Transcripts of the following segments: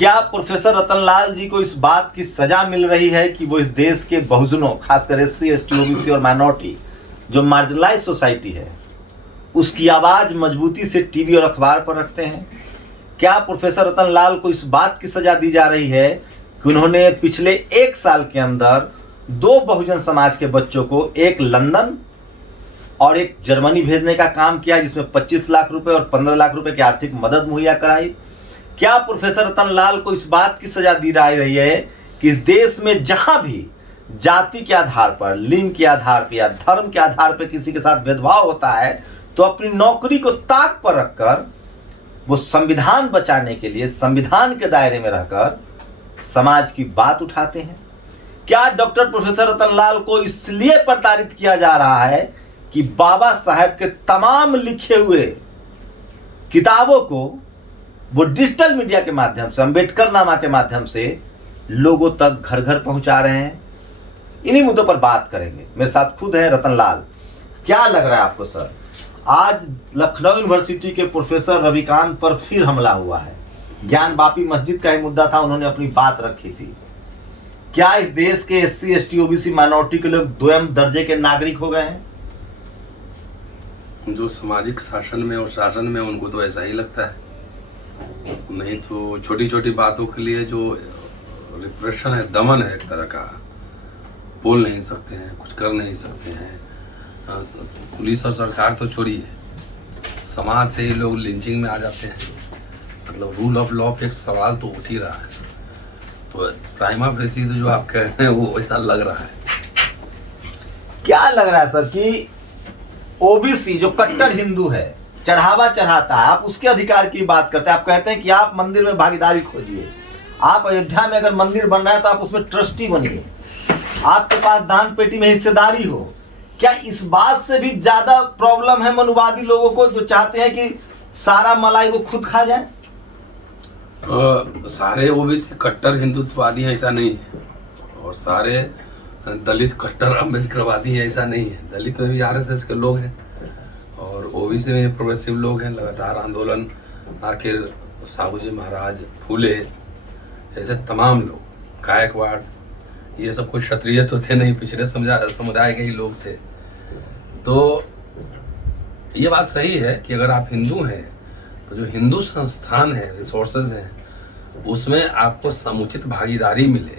क्या प्रोफेसर रतनलाल जी को इस बात की सजा मिल रही है कि वो इस देश के बहुजनों, खासकर SC, ST, OBC और माइनॉरिटी जो मार्जिनलाइज सोसाइटी है, उसकी आवाज मजबूती से टीवी और अखबार पर रखते हैं? क्या प्रोफेसर रतनलाल को इस बात की सजा दी जा रही है कि उन्होंने पिछले 1 साल के अंदर 2 बहुजन समाज के बच्चों को, एक लंदन और एक जर्मनी भेजने का काम किया, जिसमें 25 लाख रुपए और 15 लाख रुपए की आर्थिक मदद मुहैया कराई? क्या प्रोफेसर रतनलाल को इस बात की सजा दी जा रही है कि इस देश में जहां भी जाति के आधार पर, लिंग के आधार पर या धर्म के आधार पर किसी के साथ भेदभाव होता है तो अपनी नौकरी को ताक पर रखकर वो संविधान बचाने के लिए संविधान के दायरे में रहकर समाज की बात उठाते हैं? क्या डॉक्टर प्रोफेसर रतनलाल को इसलिए प्रताड़ित किया जा रहा है कि बाबा साहेब के तमाम लिखे हुए किताबों को वो डिजिटल मीडिया के माध्यम से, अंबेडकर नामा के माध्यम से लोगों तक घर घर पहुंचा रहे हैं? इन्हीं मुद्दों पर बात करेंगे। मेरे साथ खुद है रतनलाल। क्या लग रहा है आपको सर, आज लखनऊ यूनिवर्सिटी के प्रोफेसर रविकांत पर फिर हमला हुआ है? ज्ञान वापी मस्जिद का ही मुद्दा था, उन्होंने अपनी बात रखी थी। क्या इस देश के SC, ST, OBC माइनॉरिटी के लोग 2म दर्जे के नागरिक हो गए हैं? जो सामाजिक शासन में और शासन में, उनको तो ऐसा ही लगता है। नहीं तो छोटी छोटी बातों के लिए जो रिप्रेशन है, दमन है एक तरह का, बोल नहीं सकते हैं, कुछ कर नहीं सकते हैं। पुलिस और सरकार तो छोड़िए, समाज से ही लोग लिंचिंग में आ जाते हैं। मतलब रूल ऑफ लॉ पे एक सवाल तो उठ ही रहा है। तो प्राइमा फेसी तो जो आप कह रहे हैं वो ऐसा लग रहा है। क्या लग रहा है सर कि OBC जो कट्टर हिंदू है, चढ़ावा चढ़ाता है, आप उसके अधिकार की बात करते हैं। आप कहते हैं कि आप मंदिर में भागीदारी खोजिए, आप अयोध्या में अगर मंदिर बन रहा है तो आप उसमें ट्रस्टी बनिए, आपके पास दान पेटी में हिस्सेदारी हो। क्या इस बात से भी ज्यादा प्रॉब्लम है मनुवादी लोगों को, जो चाहते हैं कि सारा मलाई वो खुद खा जाए? सारे OBC कट्टर हिंदुत्ववादी हैं ऐसा नहीं है, और सारे दलित कट्टर अम्बेडकरवादी हैं ऐसा नहीं है। दलित में भी RSS के लोग हैं और OBC में प्रोग्रेसिव लोग हैं। लगातार आंदोलन, आखिर साहू जी महाराज, फूले, ऐसे तमाम लोग, गायकवाड़, ये सब कोई क्षत्रिय तो थे नहीं, पिछड़े समुदाय के ही लोग थे। तो ये बात सही है कि अगर आप हिंदू हैं तो जो हिंदू संस्थान है, रिसोर्सेज हैं, उसमें आपको समुचित भागीदारी मिले।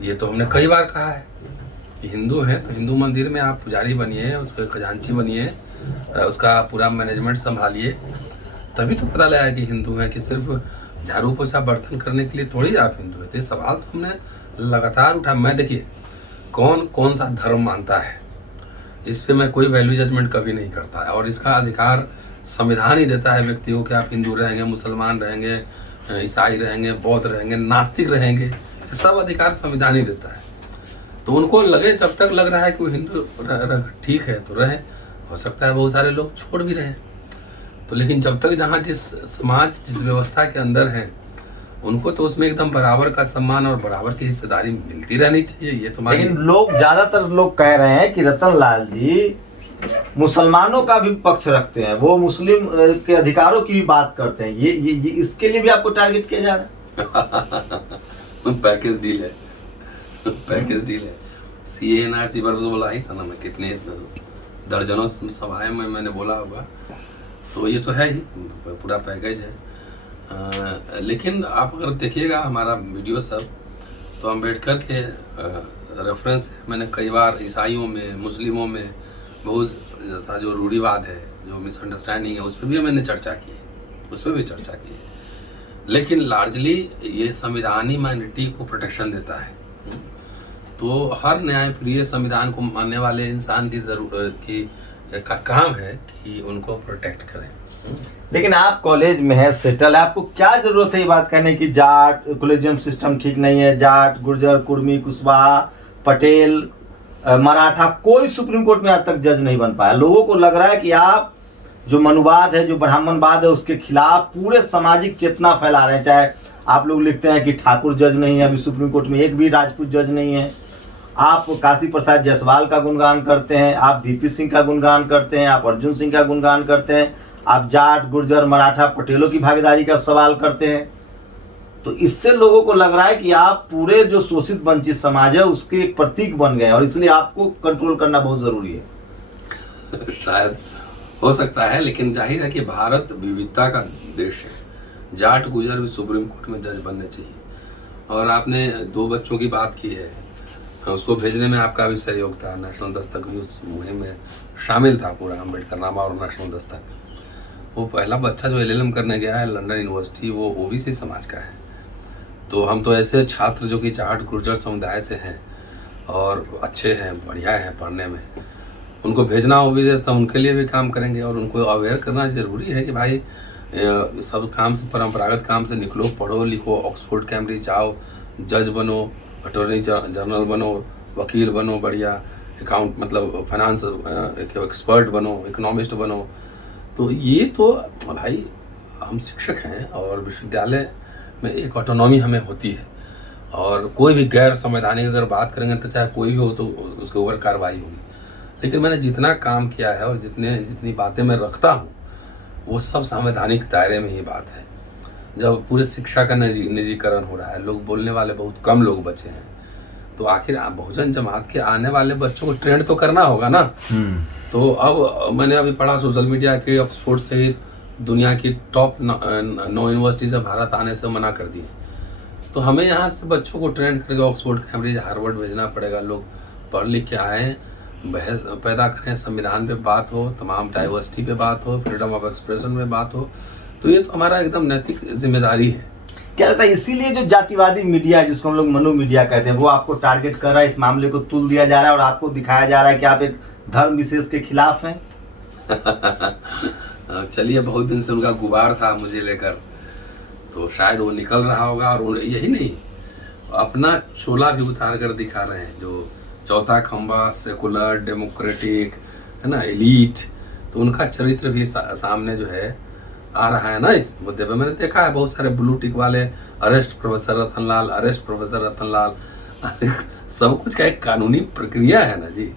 ये तो हमने कई बार कहा है कि हिंदू हैं तो हिंदू मंदिर में आप पुजारी बनिए, उसके खजांची बनिए, उसका पूरा मैनेजमेंट संभालिए, तभी तो पता लगा कि हिंदू हैं। कि सिर्फ झाड़ू पोछा बर्तन करने के लिए थोड़ी आप हिंदू हैं। तो ये सवाल तो हमने लगातार उठा। मैं देखिए, कौन कौन सा धर्म मानता है, इस पे मैं कोई वैल्यू जजमेंट कभी नहीं करता है, और इसका अधिकार संविधान ही देता है व्यक्तियों को कि आप हिंदू रहेंगे, मुसलमान रहेंगे, ईसाई रहेंगे, बौद्ध रहेंगे, नास्तिक रहेंगे, ये सब अधिकार संविधान ही देता है। तो उनको लगे, जब तक लग रहा है कि वो हिंदू ठीक है तो रहे। हो सकता है बहुत सारे लोग छोड़ भी रहे, तो लेकिन जब तक जहाँ जिस समाज, जिस व्यवस्था के अंदर हैं, उनको तो उसमें एकदम बराबर का सम्मान और बराबर की हिस्सेदारी मिलती रहनी चाहिए। ये तो लेकिन लोग, ज्यादातर लोग कह रहे हैं कि रतनलाल जी मुसलमानों का भी पक्ष रखते हैं, वो मुस्लिम के अधिकारों की भी बात करते हैं। ये इसके लिए भी आपको टारगेट किया जा रहा है? पैकेज डील है, पैकेज डील है। CA/NRC पर तो बोला ही था ना मैं, कितने दर्जनों सभाएं में मैंने बोला होगा। तो ये तो है ही, पूरा पैकेज है। लेकिन आप अगर देखिएगा हमारा वीडियो सब, तो अम्बेडकर के रेफरेंस मैंने कई बार ईसाइयों में, मुस्लिमों में बहुत सा जो रूढ़िवाद है, जो मिसअंडरस्टैंडिंग है, उस पर भी मैंने चर्चा की है, उस पर भी चर्चा की है। लेकिन लार्जली ये संविधानी माइनॉरिटी को प्रोटेक्शन देता है। तो हर न्यायप्रिय संविधान को मानने वाले इंसान की जरूरत का काम है कि उनको प्रोटेक्ट करें। लेकिन आप कॉलेज में है, सेटल है, आपको क्या जरूरत है ये बात कहने की जाट कॉलेजियम सिस्टम ठीक नहीं है, जाट, गुर्जर, कुर्मी, कुशवाहा, पटेल, मराठा, कोई सुप्रीम कोर्ट में आज तक जज नहीं बन पाया। लोगों को लग रहा है कि आप जो मनुवाद है, जो ब्राह्मणवाद है, उसके खिलाफ पूरे सामाजिक चेतना फैला रहे हैं। चाहे आप लोग लिखते हैं कि ठाकुर जज नहीं है, अभी सुप्रीम कोर्ट में एक भी राजपूत जज नहीं है। आप काशी प्रसाद जायसवाल का गुणगान करते हैं, आप VP सिंह का गुणगान करते हैं, आप अर्जुन सिंह का गुणगान करते हैं, आप जाट, गुर्जर, मराठा, पटेलों की भागीदारी का सवाल करते हैं। तो इससे लोगों को लग रहा है कि आप पूरे जो शोषित वंचित समाज है उसके एक प्रतीक बन गए और इसलिए आपको कंट्रोल करना बहुत जरूरी है। शायद हो सकता है, लेकिन जाहिर है कि भारत विविधता का देश है। जाट गुजर भी सुप्रीम कोर्ट में जज बनने चाहिए। और आपने 2 बच्चों की बात की है, उसको भेजने में आपका भी सहयोग था। नेशनल दस्तक भी उस मुहिम में शामिल था, पूरा अम्बेडकर नामा और नेशनल दस्तक। वो पहला बच्चा जो LLM करने गया है लंदन यूनिवर्सिटी, वो ओबीसी समाज का है। तो हम तो ऐसे छात्र जो कि जाट गुर्जर समुदाय से हैं और अच्छे हैं, बढ़िया हैं पढ़ने में, उनको भेजना हो विदेश तो उनके लिए भी काम करेंगे। और उनको अवेयर करना ज़रूरी है कि भाई सब काम से, परंपरागत काम से निकलो, पढ़ो लिखो, ऑक्सफोर्ड कैम्ब्रिज जाओ, जज बनो, अटॉर्नी जनरल बनो, वकील बनो, बढ़िया अकाउंट मतलब फाइनेंस एक्सपर्ट बनो, इकोनॉमिस्ट बनो। तो ये तो भाई हम शिक्षक हैं और विश्वविद्यालय में एक ऑटोनॉमी हमें होती है, और कोई भी गैर संवैधानिक अगर बात करेंगे तो चाहे कोई भी हो तो उसके ऊपर कार्रवाई होगी। लेकिन मैंने जितना काम किया है और जितनी बातें मैं रखता हूँ वो सब संवैधानिक दायरे में ही बात है। जब पूरे शिक्षा का निजीकरण हो रहा है, लोग बोलने वाले बहुत कम लोग बचे हैं, तो आखिर बहुजन जमात के आने वाले बच्चों को ट्रेंड तो करना होगा ना। तो अब मैंने अभी पढ़ा सोशल मीडिया के ऑक्सफोर्ड सहित दुनिया की टॉप 9 यूनिवर्सिटी से भारत आने से मना कर दिए। तो हमें यहाँ से बच्चों को ट्रेंड करके ऑक्सफोर्ड कैम्ब्रिज हार्वर्ड भेजना पड़ेगा। लोग पढ़ लिख के आएँ, बहस पैदा करें, संविधान पे बात हो, तमाम डाइवर्सिटी पे बात हो, फ्रीडम ऑफ एक्सप्रेशन में बात हो। तो ये तो हमारा एकदम नैतिक जिम्मेदारी है। क्या लगता है इसीलिए जो जातिवादी मीडिया जिसको हम लोग मनु मीडिया कहते हैं वो आपको टारगेट कर रहा है, इस मामले को तुल दिया जा रहा है और आपको दिखाया जा रहा है कि आप एक धर्म विशेष के खिलाफ हैं? चलिए, बहुत दिन से उनका गुबार था मुझे लेकर, तो शायद वो निकल रहा होगा। और यही नहीं, अपना चोला भी उतार कर दिखा रहे हैं, जो चौथा खंबा, सेकुलर, डेमोक्रेटिक है ना, एलीट, तो उनका चरित्र भी सामने जो है आ रहा है ना इस मुद्दे पे। मैंने देखा है बहुत सारे ब्लू टिक वाले, arrest professor Ratanlal, arrest professor Ratanlal. सब कुछ का एक कानूनी प्रक्रिया है ना जी।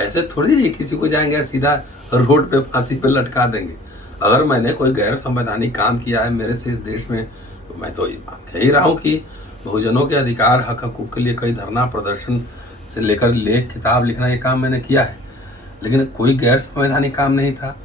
ऐसे थोड़ी ही किसी को जाएंगे सीधा रोड पे फांसी पे लटका देंगे। अगर मैंने कोई गैर संवैधानिक काम किया है मेरे से इस देश में, तो मैं तो कह ही रहा हूँ कि बहुजनों के अधिकार, हक हकूक के लिए कई धरना प्रदर्शन से लेकर लेख किताब लिखना, ये काम मैंने किया है। लेकिन कोई गैर संवैधानिक काम नहीं था।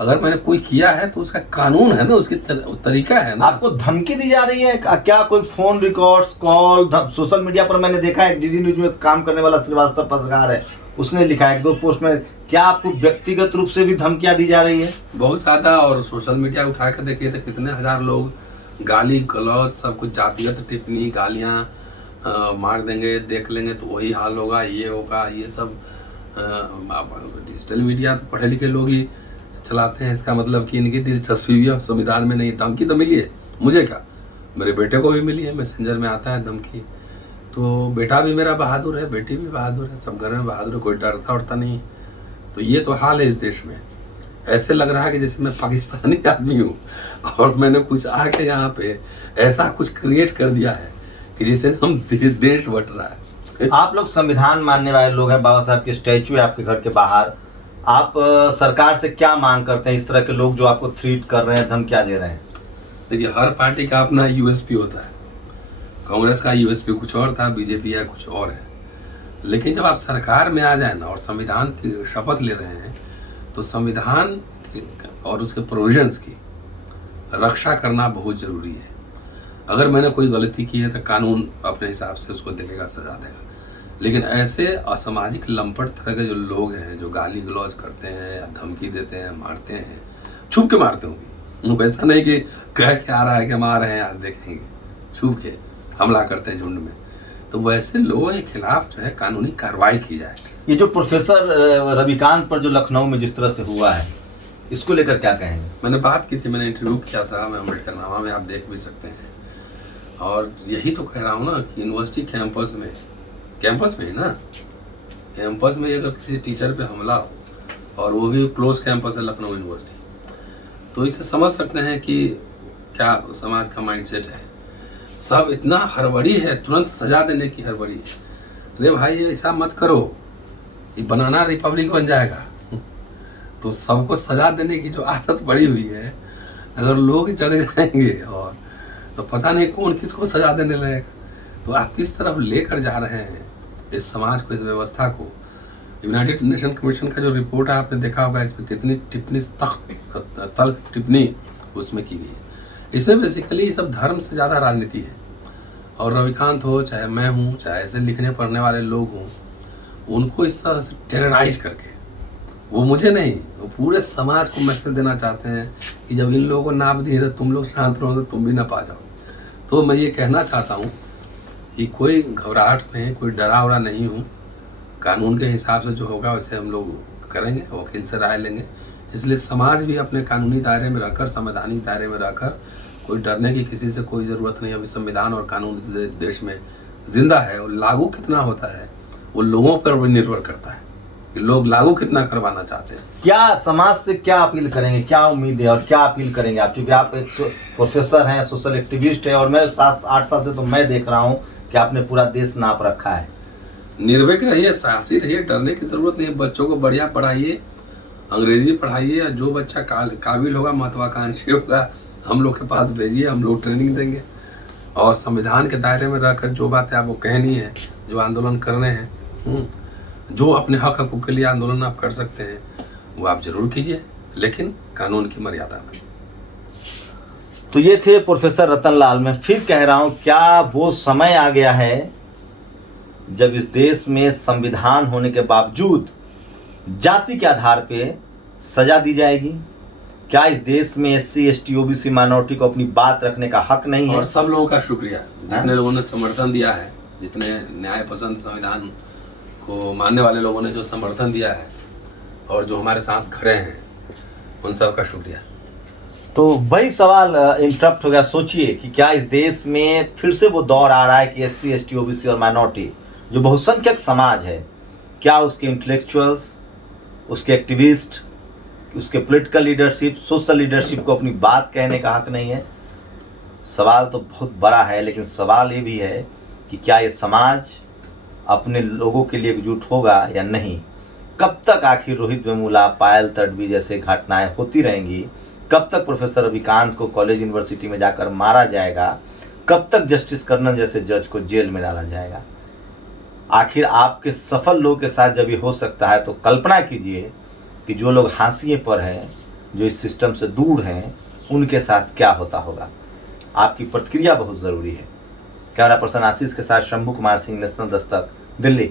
अगर मैंने कोई किया है तो उसका कानून है ना, उसकी तरीका है ना। आपको धमकी दी जा रही है क्या? कोई phone records, call, social media पर मैंने देखा है, डीडी न्यूज में काम करने वाला श्रीवास्तव पत्रकार है, उसने लिखा है 2 पोस्ट में, क्या आपको व्यक्तिगत रूप से भी धमकियां दी जा रही है? बहुत ज्यादा। और सोशल मीडिया उठा कर देखिए तो कितने हजार लोग गाली गलौज, सब कुछ जातिगत टिप्पणी, गालियां मार देंगे, देख लेंगे तो वही हाल होगा, ये होगा। ये सब डिजिटल मीडिया तो पढ़े लिखे लोग ही चलाते हैं। इसका मतलब कि इनकी दिलचस्पी भी संविधान में नहीं। धमकी तो मिली है मुझे, क्या मेरे बेटे को भी मिली है, मैसेंजर में आता है धमकी। तो बेटा भी मेरा बहादुर है, बेटी भी बहादुर है, सब घर में बहादुर है, कोई डरता उड़ता नहीं। तो ये तो हाल है इस देश में। ऐसे लग रहा है कि जैसे मैं पाकिस्तानी आदमी हूँ और मैंने कुछ आके यहाँ पे ऐसा कुछ क्रिएट कर दिया है कि जिससे हम देश बट रहा है। आप लोग संविधान मानने वाले लोग हैं, बाबा साहब के स्टैचू है आपके घर के बाहर। आप सरकार से क्या मांग करते हैं इस तरह के लोग जो आपको थ्रीट कर रहे हैं, धमकियां दे रहे हैं? देखिए, हर पार्टी का अपना यूएसपी होता है। कांग्रेस का यूएसपी कुछ और था, बीजेपी का कुछ और है। लेकिन जब आप सरकार में आ जाए ना और संविधान की शपथ ले रहे हैं, तो संविधान और उसके प्रोविजंस की रक्षा करना बहुत जरूरी है। अगर मैंने कोई गलती की है तो कानून अपने हिसाब से उसको देखेगा, सजा देगा। लेकिन ऐसे असामाजिक लंपट तरह के जो लोग हैं, जो गाली गलौज करते हैं या धमकी देते हैं, मारते हैं, छुप के मारते होंगे, ऐसा नहीं कि कह के आ रहा है कि हम आ रहे हैं आज देखेंगे, छुप के हमला करते हैं झुंड में। तो वैसे लोगों के खिलाफ जो है कानूनी कार्रवाई की जाए। ये जो प्रोफेसर रविकांत पर जो लखनऊ में जिस तरह से हुआ है, इसको लेकर क्या कहेंगे? मैंने बात की थी, मैंने इंटरव्यू किया था, मैं अम्बेडकर नामा में, आप देख भी सकते हैं। और यही तो कह रहा हूँ ना कि यूनिवर्सिटी कैंपस में ही ना, कैंपस में अगर किसी टीचर पे हमला हो, और वो भी क्लोज कैंपस है लखनऊ यूनिवर्सिटी, तो इसे समझ सकते हैं कि क्या समाज का माइंडसेट है। सब इतना हड़बड़ी है, तुरंत सजा देने की हड़बड़ी है। अरे भाई ऐसा मत करो, ये बनाना रिपब्लिक बन जाएगा। तो सबको सजा देने की जो आदत पड़ी हुई है, अगर लोग जग जाएंगे और तो पता नहीं कौन किसको सजा देने लगेगा। तो आप किस तरफ लेकर जा रहे हैं इस समाज को, इस व्यवस्था को। यूनाइटेड नेशन कमीशन का जो रिपोर्ट है आपने देखा होगा, इसमें कितनी टिप्पणी तल्ख टिप्पणी उसमें की गई है। इसमें बेसिकली ये सब धर्म से ज़्यादा राजनीति है। और रविकांत हो, चाहे मैं हूँ, चाहे ऐसे लिखने पढ़ने वाले लोग हों, उनको इस तरह से टेरराइज करके, वो मुझे नहीं, वो पूरे समाज को मैसेज देना चाहते हैं कि जब इन लोगों को नाप दिए तो तुम लोग शांत रहो, तो तुम भी ना पा जाओ। तो मैं ये कहना चाहता हूँ कि कोई घबराहट नहीं, कोई डरा वरा नहीं हूँ। कानून के हिसाब से जो होगा वैसे हम लोग करेंगे, वकील से राय लेंगे। इसलिए समाज भी अपने कानूनी दायरे में रहकर, संवैधानिक दायरे में रहकर, कोई डरने की किसी से कोई ज़रूरत नहीं। अभी संविधान और कानून देश में जिंदा है, और लागू कितना होता है वो लोगों पर भी निर्भर करता है कि लोग लागू कितना करवाना चाहते हैं। क्या समाज से क्या अपील करेंगे, क्या उम्मीद है और क्या अपील करेंगे आप? क्योंकि आप एक प्रोफेसर हैं, सोशल एक्टिविस्ट है, और मैं 7-8 साल से तो मैं देख रहा हूँ कि आपने पूरा देश नाप रखा है। निर्भीक रहिए, साहसी रहिए, डरने की जरूरत नहीं है। बच्चों को बढ़िया पढ़ाइए, अंग्रेजी पढ़ाइए, या जो बच्चा काबिल होगा, महत्वाकांक्षी होगा, हम लोग के पास भेजिए, हम लोग ट्रेनिंग देंगे। और संविधान के दायरे में रहकर जो बातें आपको कहनी है, जो आंदोलन करने हैं, जो अपने हकों के लिए आंदोलन आप कर सकते हैं, वो आप जरूर कीजिए, लेकिन कानून की मर्यादा में। तो ये थे प्रोफेसर रतन लाल। मैं फिर कह रहा हूँ, क्या वो समय आ गया है जब इस देश में संविधान होने के बावजूद जाति के आधार पे सजा दी जाएगी? क्या इस देश में SC ST OBC माइनॉरिटी को अपनी बात रखने का हक नहीं है? और सब लोगों का शुक्रिया, जितने लोगों ने समर्थन दिया है, जितने न्याय पसंद संविधान को मानने वाले लोगों ने जो समर्थन दिया है और जो हमारे साथ खड़े हैं, उन सब का शुक्रिया। तो वही सवाल इंटरप्ट हो गया। सोचिए कि क्या इस देश में फिर से वो दौर आ रहा है कि SC ST OBC और माइनॉरिटी जो बहुसंख्यक समाज है, क्या उसके इंटेलेक्चुअल्स, उसके एक्टिविस्ट, उसके पॉलिटिकल लीडरशिप, सोशल लीडरशिप को अपनी बात कहने का हक नहीं है? सवाल तो बहुत बड़ा है, लेकिन सवाल ये भी है कि क्या ये समाज अपने लोगों के लिए एकजुट होगा या नहीं? कब तक आखिर रोहित वेमुला, पायल तडवी जैसे घटनाएं होती रहेंगी? कब तक प्रोफेसर रविकांत को कॉलेज यूनिवर्सिटी में जाकर मारा जाएगा? कब तक जस्टिस कर्नल जैसे जज को जेल में डाला जाएगा? आखिर आपके सफल लोगों के साथ जब ये हो सकता है, तो कल्पना कीजिए कि जो लोग हाशिए पर हैं, जो इस सिस्टम से दूर हैं, उनके साथ क्या होता होगा? आपकी प्रतिक्रिया बहुत ज़रूरी है। कैमरा पर्सन आशीष के साथ शंभू कुमार सिंह, नेशनल दस्तक, दिल्ली।